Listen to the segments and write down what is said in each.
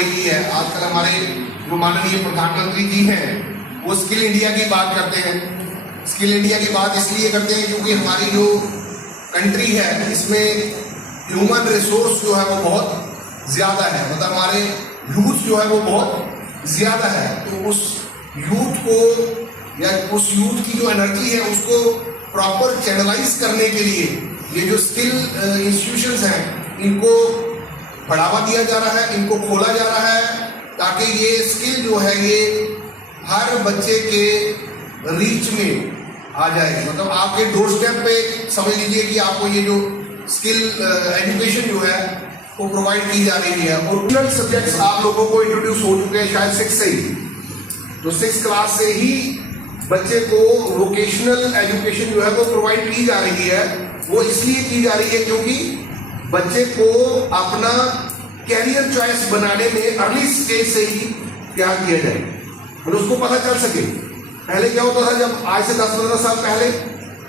रही है। आजकल हमारे जो माननीय प्रधानमंत्री जी हैं वो स्किल इंडिया की बात करते हैं। स्किल इंडिया की बात इसलिए करते हैं क्योंकि हमारी जो कंट्री है इसमें ह्यूमन रिसोर्स जो है वो बहुत ज़्यादा है, मतलब हमारे यूथ जो है वो बहुत ज़्यादा है। तो उस यूथ को या उस यूथ की जो एनर्जी है उसको प्रॉपर चैनलाइज करने के लिए ये जो स्किल इंस्टीट्यूशंस हैं इनको बढ़ावा दिया जा रहा है, इनको खोला जा रहा है ताकि ये स्किल जो है ये हर बच्चे के रीच में आ जाए। मतलब आपके डोर स्टेप पे समझ लीजिए कि आपको ये जो स्किल एजुकेशन जो है वो प्रोवाइड की जा रही है। ओरिजिनल सब्जेक्ट्स आप लोगों को इंट्रोड्यूस हो चुके हैं शायद 6 से ही, तो 6 क्लास से ही बच्चे को वोकेशनल एजुकेशन जो है वो प्रोवाइड की जा रही है। वो इसलिए की जा रही है क्योंकि बच्चे को अपना कैरियर चॉइस बनाने में अर्ली स्टेज से ही क्या किया जाए, मतलब उसको पता चल सके। पहले क्या होता था, जब आज से 10-15 साल पहले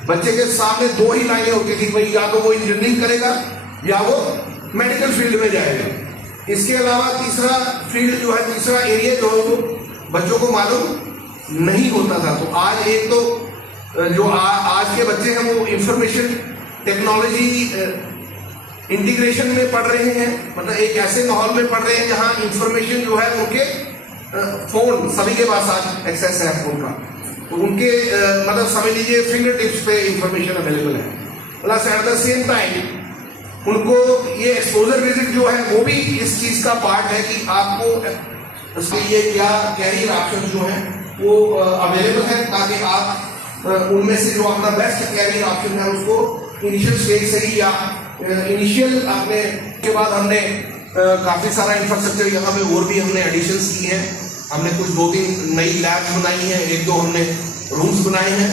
बच्चे के सामने 2 ही लाइनें होती थी, भाई या तो वो इंजीनियरिंग करेगा या वो मेडिकल फील्ड में जाएगा। इसके अलावा तीसरा फील्ड जो है, तीसरा एरिया जो है वो बच्चों को मालूम नहीं होता था। तो आज एक तो जो आज के बच्चे हैं वो इंफॉर्मेशन टेक्नोलॉजी इंटीग्रेशन में पढ़ रहे हैं, मतलब एक ऐसे माहौल में पढ़ रहे हैं जहां इंफॉर्मेशन जो है उनके फोन, सभी के पास आज एक्सेस है फोन का, तो उनके मतलब समझ लीजिए फिंगर टिप्स पे इंफॉर्मेशन अवेलेबल है। Plus at the same time उनको ये एक्सपोजर विजिट जो है वो भी इस चीज का पार्ट है कि आपको उसके लिए क्या कैरियर ऑप्शन जो है वो अवेलेबल है, ताकि आप उनमें से जो अपना बेस्ट कैरियर ऑप्शन है उसको इनिशियल स्टेज से ही या इनिशियल अपने के बाद हमने काफी सारा इंफ्रास्ट्रक्चर यहाँ पे और भी हमने एडिशंस की हैं। हमने कुछ 2-3 नई लैब्स बनाई हैं, 1-2 हमने रूम्स बनाए हैं।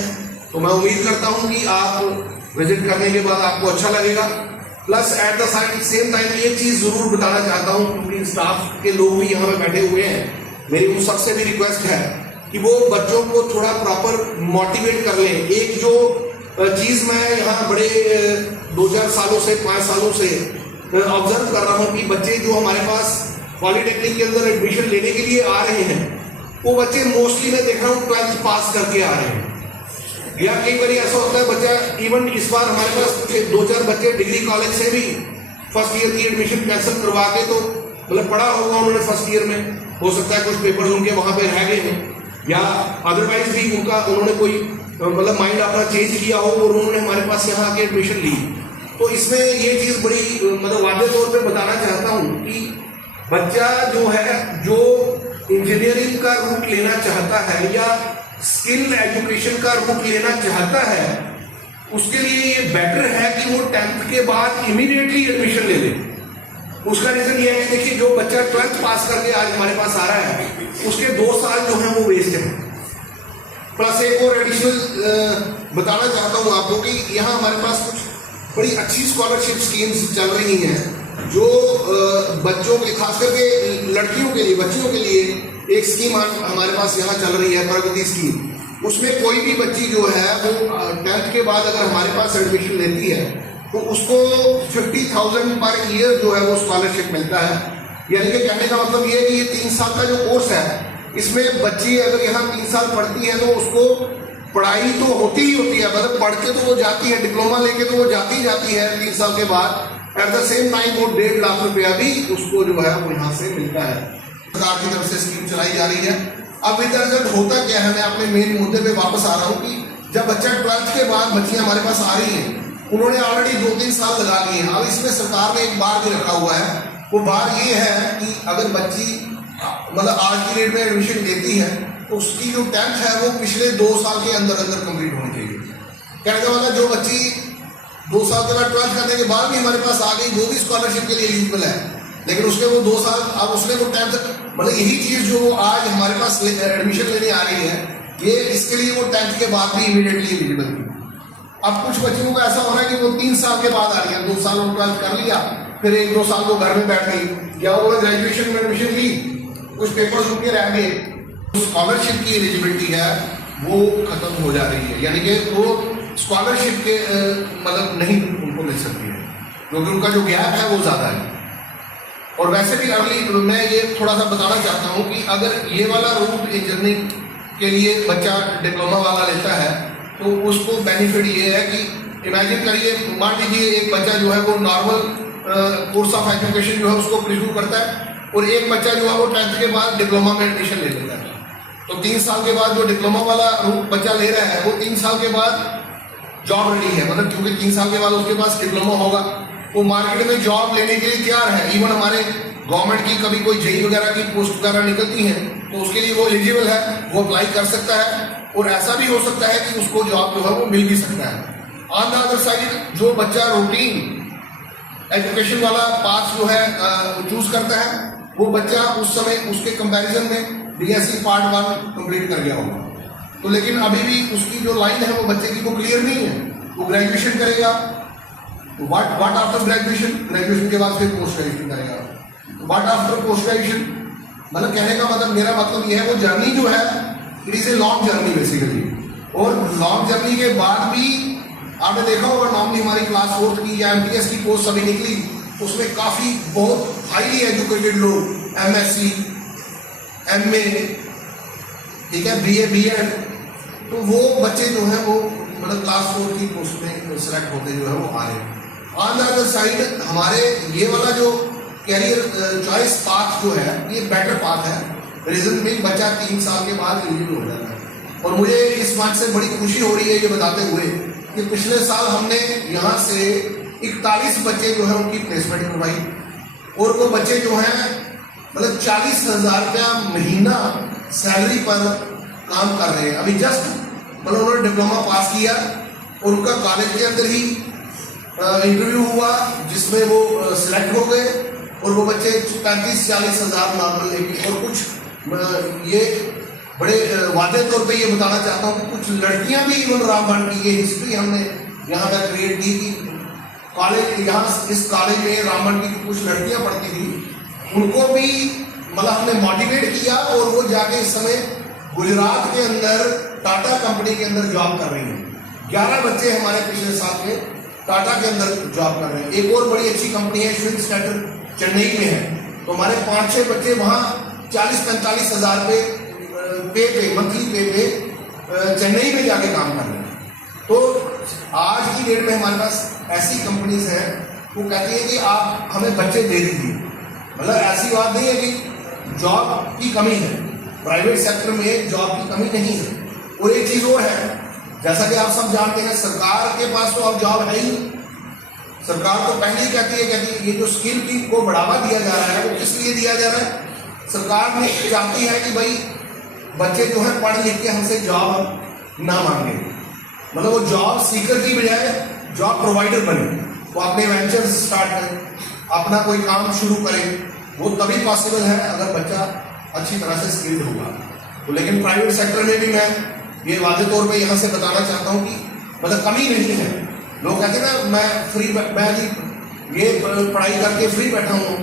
तो मैं उम्मीद करता हूँ कि आप विजिट करने के बाद आपको अच्छा लगेगा। Plus at the same time एक चीज जरूर बताना चाहता हूँ, क्योंकि स्टाफ के लोग भी यहाँ पे बैठे हुए हैं, मेरी उन सबसे भी रिक्वेस्ट है कि वो बच्चों को थोड़ा प्रॉपर मोटिवेट कर लें। एक जो चीज मैं यहाँ बड़े 2-4 सालों से 5 सालों से ऑब्जर्व कर रहा हूँ कि बच्चे जो हमारे पास पॉलिटेक्निक के अंदर एडमिशन लेने के लिए आ रहे हैं वो बच्चे मोस्टली मैं देख रहा हूँ 12th पास करके आ रहे हैं, या कई बार ऐसा होता है बच्चा इवन इस बार हमारे पास 2-4 बच्चे डिग्री कॉलेज से भी फर्स्ट ईयर की एडमिशन कैंसिल करवा के, तो मतलब पढ़ा होगा उन्होंने फर्स्ट ईयर में, हो सकता है कुछ पेपर उनके वहां पे रह गए हैं या अदरवाइज भी उन्होंने कोई मतलब माइंड अपना चेंज किया हो और उन्होंने हमारे पास यहाँ आके एडमिशन ली। तो इसमें ये चीज बड़ी मतलब वादे तौर पे बताना चाहता हूँ कि बच्चा जो है जो इंजीनियरिंग का रूट लेना चाहता है या स्किल एजुकेशन का रूट लेना चाहता है, उसके लिए ये बेटर है कि वो 10th के बाद इमीडिएटली एडमिशन ले ले। उसका रीजन ये है कि देखिए जो बच्चा 12th पास करके आज हमारे पास आ रहा है उसके 2 साल जो है वो वेस्ट है। प्लस एक और एडिशनल बताना चाहता हूँ आपको कि यहाँ हमारे पास कुछ बड़ी अच्छी स्कॉलरशिप स्कीम्स चल रही हैं जो बच्चों के खास करके लड़कियों के लिए, बच्चियों के लिए एक स्कीम हमारे पास यहाँ चल रही है, प्रगति स्कीम। उसमें कोई भी बच्ची जो है वो 10th के बाद अगर हमारे पास एडमिशन लेती है तो उसको 50,000 पर ईयर जो है वो स्कॉलरशिप मिलता है। यानी कि कहने का मतलब ये है कि ये 3 साल का जो कोर्स है इसमें बच्ची अगर यहाँ 3 साल पढ़ती है तो उसको पढ़ाई तो होती ही होती है, मतलब पढ़ के तो वो जाती है, डिप्लोमा लेके तो वो जाती है 3 साल के बाद। एट द सेम टाइम वो 1.5 लाख रुपया भी उसको जो है वो यहाँ से मिलता है। सरकार की तरफ से स्कीम चलाई जा रही है। अब इधर रिजल्ट होता क्या है, मैं अपने मेन मुद्दे पे वापस आ रहा हूँ कि जब बच्चा 12th के बाद बच्चियां हमारे पास आ रही हैं, उन्होंने ऑलरेडी 2-3 साल लगा लिए हैं। अब इसमें सरकार ने एक बार भी रखा हुआ है, वो बार ये है कि अगर बच्ची मतलब आज की डेट में एडमिशन लेती है तो उसकी जो 10th है वो पिछले 2 साल के अंदर अंदर कंप्लीट होनी चाहिए। कहने का मतलब जो बच्ची 2 साल के बाद 12th करने के बाद भी हमारे पास आ गई वो भी स्कॉलरशिप के लिए एलिजिबल है, लेकिन उसके वो 2 साल अब उसने वो 10th मतलब यही चीज जो वो आज हमारे पास एडमिशन लेने आ रही है ये इसके लिए वो 10th के बाद भी इमीडिएटली एलिजिबल थी। अब कुछ बच्चों को ऐसा हो रहा है कि वो 3 साल के बाद आ रही है, 2 साल वो 12th कर लिया, फिर 1-2 साल वो घर में बैठ गई या वो ग्रेजुएशन में एडमिशन ली, कुछ पेपर्स उनके रह गए, स्कॉलरशिप की एलिजिबिलिटी है वो खत्म हो जा रही है। यानी कि वो स्कॉलरशिप के मतलब नहीं उनको मिल सकती है क्योंकि उनका जो गैप है वो ज्यादा है। और वैसे भी अगली मैं ये थोड़ा सा बताना चाहता हूँ कि अगर ये वाला रूट इंजीनियरिंग के लिए बच्चा डिप्लोमा वाला लेता है तो उसको बेनिफिट ये है कि इमेजिन करिए, मान लीजिए एक बच्चा जो है वो नॉर्मल कोर्स ऑफ एजुकेशन जो है उसको प्रिफ्यू करता है और एक बच्चा जो है वो 10th के बाद डिप्लोमा में एडमिशन ले लेता है। तो 3 साल के बाद जो डिप्लोमा वाला रूट बच्चा ले रहा है वो 3 साल के बाद जॉब रेडी है, मतलब क्योंकि 3 साल के बाद उसके पास डिप्लोमा होगा, वो मार्केट में जॉब लेने के लिए तैयार है। इवन हमारे गवर्नमेंट की कभी कोई जेई वगैरह की पोस्ट वगैरह निकलती है तो उसके लिए वो एलिजिबल है, वो अप्लाई कर सकता है और ऐसा भी हो सकता है कि उसको जॉब जो है वो मिल भी सकता है। ऑन द अदर साइड जो बच्चा रूटीन एजुकेशन वाला पाथ जो है चूज करता है वो बच्चा उस समय उसके कंपैरिजन में बीएससी पार्ट 1 कंप्लीट कर गया होगा, तो लेकिन अभी भी उसकी जो लाइन है वो बच्चे की वो क्लियर नहीं है। वो ग्रेजुएशन करेगा, व्हाट आफ्टर ग्रेजुएशन, ग्रेजुएशन के बाद फिर पोस्ट ग्रेजुएशन करेगा। व्हाट आफ्टर पोस्ट ग्रेजुएशन, मतलब कहने का मतलब मेरा मतलब ये है वो जर्नी जो है it is a long journey basically. और लॉन्ग जर्नी के बाद भी आपने देखा होगा नॉर्मली हमारी क्लास 4 की या एमटीएस की पोस्ट अभी निकली, उसमें काफी बहुत हाईली एजुकेटेड लोग एमएससी, एमए, ठीक है, बीए, बीएड, तो वो बच्चे जो हैं वो मतलब क्लास 4 की पोस्ट में सिलेक्ट होते जो है वो आ रहे हैं। ऑन द अदर साइड हमारे ये वाला जो कैरियर चॉइस पाथ जो है ये बेटर पाथ है। रीजन में बच्चा 3 साल के बाद एलिजिबल हो जाता है। और मुझे इस बात से बड़ी खुशी हो रही है ये बताते हुए कि पिछले साल हमने यहाँ से 41 बच्चे जो है उनकी प्लेसमेंट करवाई और वो बच्चे जो हैं मतलब 40,000 रुपया महीना सैलरी पर काम कर रहे हैं। अभी जस्ट मतलब उन्होंने डिप्लोमा पास किया और उनका कॉलेज के अंदर ही इंटरव्यू हुआ जिसमें वो सिलेक्ट हो गए और वो बच्चे 35-40 हज़ार नॉर्मल लेके। और कुछ ये बड़े वादे तौर पे ये बताना चाहता हूँ कि कुछ लड़कियां भी इवन रामबन की ये हिस्ट्री हमने यहाँ पर क्रिएट की कि कॉलेज यहाँ इस कॉलेज में रामबन की कुछ लड़कियां पढ़ती थी, उनको भी मतलब हमने मोटिवेट किया और वो जाके इस समय गुजरात के अंदर टाटा कंपनी के अंदर जॉब कर रही हैं। 11 बच्चे हमारे पिछले साल में टाटा के अंदर जॉब कर रहे हैं। एक और बड़ी अच्छी कंपनी है श्विन स्टैटर चेन्नई में है, तो हमारे 5-6 बच्चे वहाँ 40-45 हज़ार पे मंथली पे चेन्नई में जाके काम कर रहे हैं। तो आज की डेट में हमारे पास ऐसी कंपनीज हैं वो कहती है कि आप हमें बच्चे दे दीजिए, मतलब ऐसी बात नहीं है कि जॉब की कमी है, प्राइवेट सेक्टर में जॉब की कमी नहीं है। और एक चीज और है, जैसा कि आप सब जानते हैं सरकार के पास तो अब जॉब है ही। सरकार तो पहले ही कहती है ये जो स्किल की को बढ़ावा दिया जा रहा है वो किस लिए दिया जा रहा है, सरकार ने चाहती है कि भाई बच्चे जो है पढ़ लिख के हमसे जॉब ना मांगे, मतलब वो जॉब सीकर की बजाय जॉब प्रोवाइडर बने, वो अपने वेंचर्स स्टार्ट करें, अपना कोई काम शुरू करें। वो तभी पॉसिबल है अगर बच्चा अच्छी तरह से स्किल्ड होगा। तो लेकिन प्राइवेट सेक्टर में भी मैं ये वादे तौर पे यहाँ से बताना चाहता हूँ कि मतलब कमी नहीं है। लोग कहते हैं ना मैं ये पढ़ाई करके फ्री बैठा हूँ,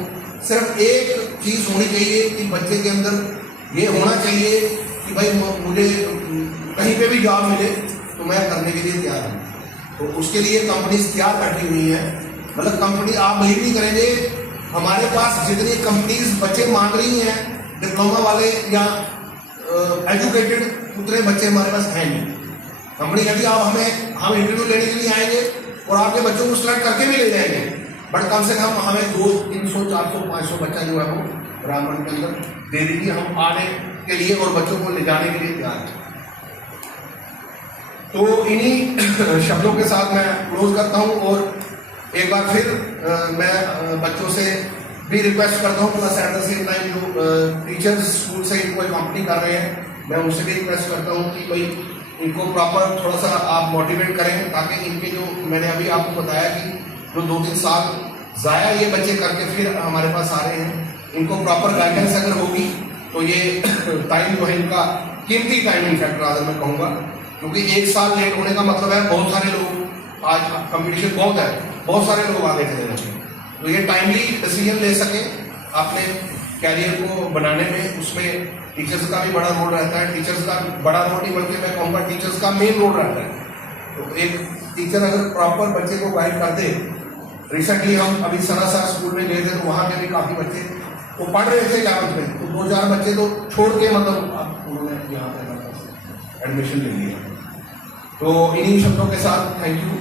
सिर्फ एक चीज़ होनी चाहिए कि बच्चे के अंदर ये होना चाहिए कि भाई मुझे कहीं पे भी जॉब मिले तो मैं करने के लिए तैयार हूँ। तो उसके लिए कंपनीज तैयार बैठी हुई हैं, मतलब कंपनी आप बिलीव नहीं करेंगे हमारे पास जितनी कंपनीज बच्चे मांग रही हैं डिप्लोमा वाले या एजुकेटेड, उतने बच्चे हमारे पास हैं नहीं। कंपनी कहती आप हम इंटरव्यू लेने के लिए आएंगे और आपके बच्चों को सिलेक्ट करके भी ले जाएंगे, बट कम से कम हमें 200, 300, 400, 500 बच्चा जो है वो रामबन के अंदर दे दीजिए, हम आने के लिए और बच्चों को ले जाने के लिए तैयार हैं। तो इन्हीं शब्दों के साथ मैं क्लोज करता हूं और एक बार फिर मैं बच्चों से भी रिक्वेस्ट करता हूं, plus at the same time जो टीचर्स स्कूल से इनको कंपनी कर रहे हैं मैं उनसे भी रिक्वेस्ट करता हूं कि भाई इनको प्रॉपर थोड़ा सा आप मोटिवेट करें, ताकि इनके जो मैंने अभी आपको बताया कि जो 2-3 साल ज़ाया ये बच्चे करके फिर हमारे पास आ रहे हैं, इनको प्रॉपर गाइडेंस अगर होगी तो ये टाइम जो है इनका कीमती टाइम इनफैक्ट रादर मैं कहूँगा, क्योंकि 1 साल लेट होने का मतलब है बहुत सारे लोग आज कंपटीशन बहुत है, बहुत सारे लोग आगे चले जाते हैं। तो ये टाइमली डिसीजन ले सके अपने कैरियर को बनाने में, उसमें टीचर्स का भी बड़ा रोल रहता है। टीचर्स का बड़ा रोल नहीं बल्कि मैं कहूँगा टीचर्स का मेन रोल रहता है। तो एक टीचर अगर प्रॉपर बच्चे को गाइड कर दे रिसेंटली हम अभी सरासर स्कूल में गए थे तो वहाँ के भी काफ़ी बच्चे वो पढ़ रहे थे 11th में, तो 2-4 बच्चे तो छोड़ के मतलब उन्होंने यहाँ पे एडमिशन ले लिया। तो इन्हीं शब्दों के साथ थैंक यू।